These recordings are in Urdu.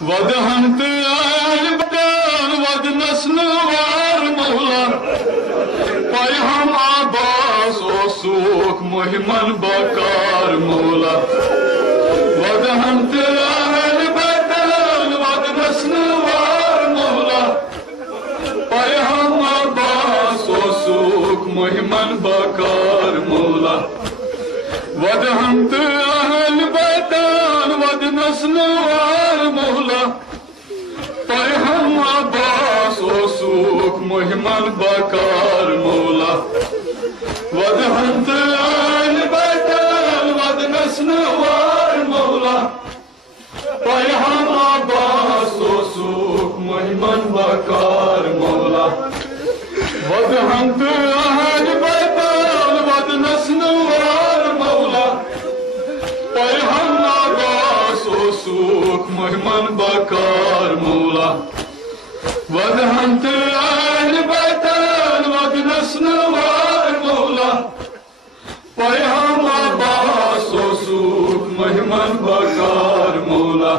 ودهنت البدن ودنس نوار مولا پیغام عباس وسوق مهمن بکار مولا ودهنت البدن ودنس نوار مولا پیغام عباس وسوق مهمن بکار مولا ودهنت البدن ودنس نوار مولا پیغام عباس وسوق مهمن بکار مولا ودهنت البدن ودنس نوار مولا پیغام عباس وسوق مهمن بکار مولا ودهنت البدن ودنس نوار مولا پیغام عباس وسوق مهمن بکار مولا ودهنت البدن ودنس نوار مولا پیغام عباس وسوق مهمن بکار مولا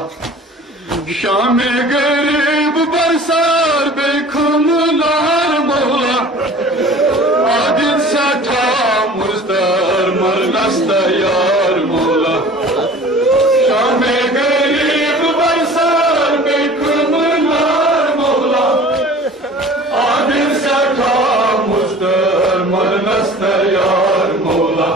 شام غریب برسار بیکن نار مولا عادل سٹھا مزدر مرنس تیار مولا شام غریب برسار بیکن نار مولا عادل سٹھا مزدر مرنس تیار مولا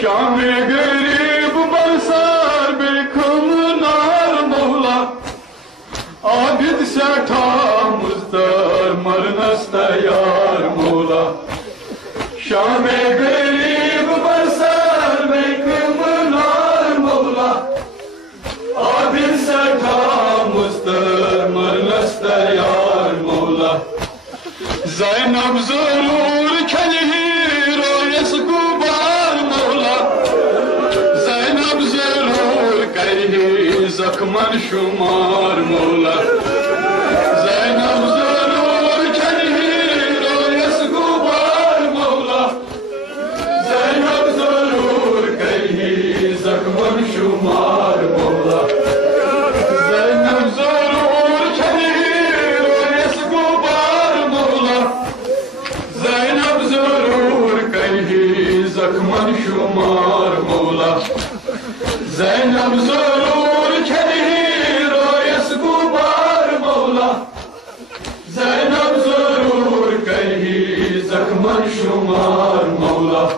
شام غریب برسار بیکن نار مولا عابد سٹھا مزدر مرنس تیار مولا شام غریب برسار بیکن نار مولا عابد سٹھا مزدر مرنس تیار مولا زینب ضرور کھلی رویس گوبار مولا زینب ضرور کری زخمن شمار مولا زینب ضرور کری رویس گوبار مولا زینب ضرور کری زخمن شمار مولا زینب ضرور کری رویس گوبار مولا زینب ضرور کری زخمن شمار مولا زینب ضرور کری رویس گوبار مولا زینب ضرور کری زخمن شمار مولا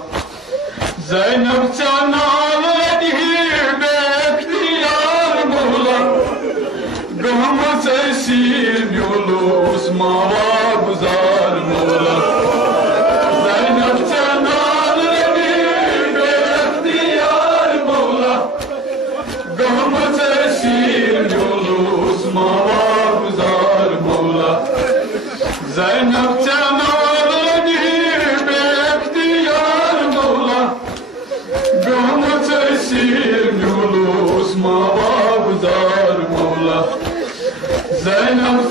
زینب چنال ردی بے اختیار مولا گہمت سیر میولوس ماوا گزار مولا زینب چنال ردی بے اختیار مولا گہمت سیر میولوس ماوا گزار مولا زینب چنال ردی بے اختیار مولا گہمت سیر میولوس ماوا گزار مولا زینب